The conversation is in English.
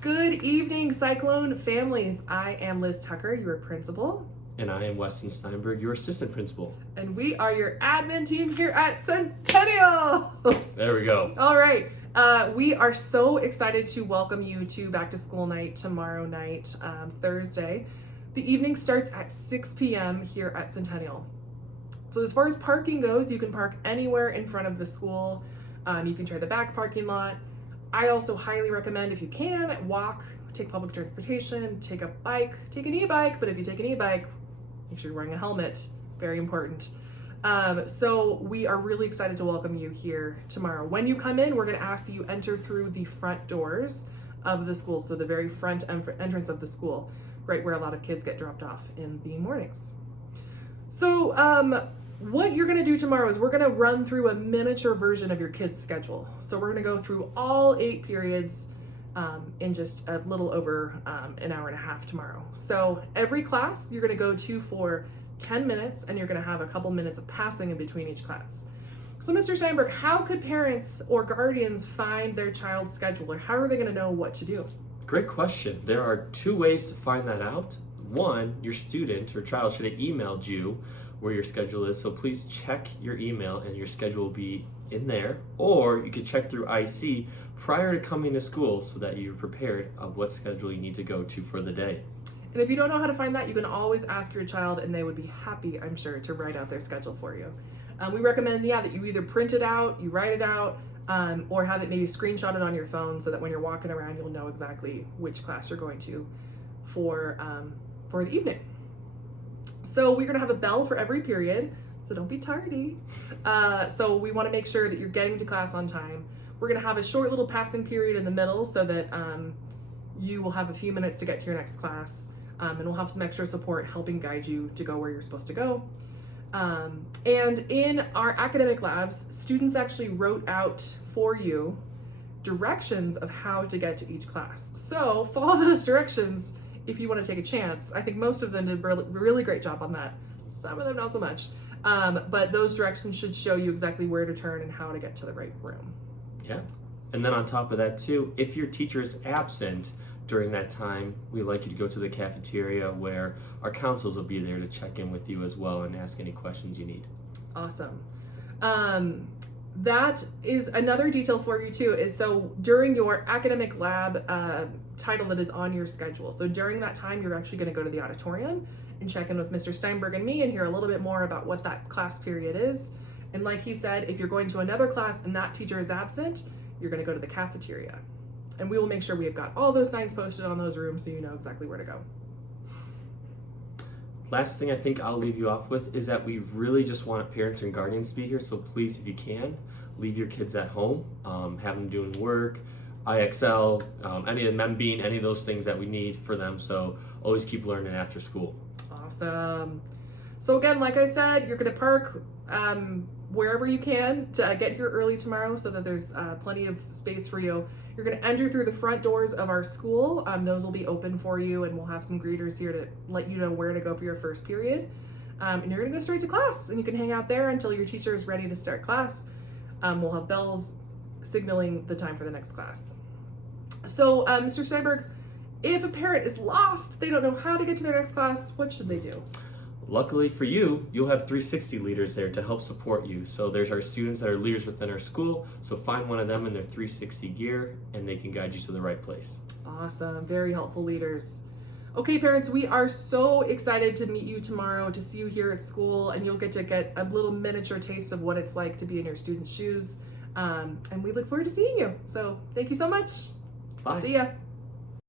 Good evening, Cyclone families. I am Liz Tucker, your principal. And I am Weston Steinberg, your assistant principal. And we are your admin team here at Centennial. There we go. All right. We are so excited to welcome you to back to school night tomorrow night, Thursday. The evening starts at 6 p.m. here at Centennial. So as far as parking goes, you can park anywhere in front of the school. You can try the back parking lot. I also highly recommend, if you can, walk, take public transportation, take a bike, take an e-bike, but if you take an e-bike, make sure you're wearing a helmet. Very important. So we are really excited to welcome you here tomorrow. When you come in, we're going to ask that you enter through the front doors of the school, so the very front entrance of the school, right where a lot of kids get dropped off in the mornings. So what you're going to do tomorrow is we're going to run through a miniature version of your kids' schedule. So we're going to go through all 8 periods in just a little over an hour and a half tomorrow. So every class you're going to go to for 10 minutes, and you're going to have a couple minutes of passing in between each class. So Mr. Steinberg, how could parents or guardians find their child's schedule, or how are they going to know what to do? Great question. There are 2 ways to find that out. One, your student or child should have emailed you where your schedule is, so please check your email and your schedule will be in there. Or you could check through IC prior to coming to school so that you're prepared of what schedule you need to go to for the day. And if you don't know how to find that, you can always ask your child, and they would be happy, I'm sure, to write out their schedule for you. We recommend, that you either print it out, you write it out, or have it maybe screenshotted on your phone so that when you're walking around, you'll know exactly which class you're going to for the evening. So we're gonna have a bell for every period, so don't be tardy. So we wanna make sure that you're getting to class on time. We're gonna have a short little passing period in the middle so that you will have a few minutes to get to your next class, and we'll have some extra support helping guide you to go where you're supposed to go. And in our academic labs, students actually wrote out for you directions of how to get to each class. So follow those directions if you want to take a chance. I think most of them did a really great job on that. Some of them not so much. But those directions should show you exactly where to turn and how to get to the right room. Yeah. And then on top of that too, if your teacher is absent during that time, we'd like you to go to the cafeteria where our counselors will be there to check in with you as well and ask any questions you need. Awesome. That is another detail for you too, is so during your academic lab title that is on your schedule. So during that time, you're actually going to go to the auditorium and check in with Mr. Steinberg and me and hear a little bit more about what that class period is. And like he said, if you're going to another class and that teacher is absent, you're going to go to the cafeteria. And we will make sure we have got all those signs posted on those rooms so you know exactly where to go. Last thing I think I'll leave you off with is that we really just want parents and guardians to be here. So please, if you can, leave your kids at home, have them doing work, IXL, any of the MBean, any of those things that we need for them. So always keep learning after school. Awesome. So again, like I said, you're going to park wherever you can to get here early tomorrow so that there's plenty of space for you. You're going to enter through the front doors of our school. Those will be open for you, and we'll have some greeters here to let you know where to go for your first period. And you're going to go straight to class, and you can hang out there until your teacher is ready to start class. We'll have bells signaling the time for the next class. So, Mr. Steinberg, if a parent is lost, they don't know how to get to their next class, what should they do? Luckily for you, you'll have 360 leaders there to help support you. So there's our students that are leaders within our school. So find one of them in their 360 gear and they can guide you to the right place. Awesome. Very helpful leaders. Okay, parents, we are so excited to meet you tomorrow, to see you here at school, and you'll get a little miniature taste of what it's like to be in your students' shoes. And we look forward to seeing you. So thank you so much. Bye. See ya.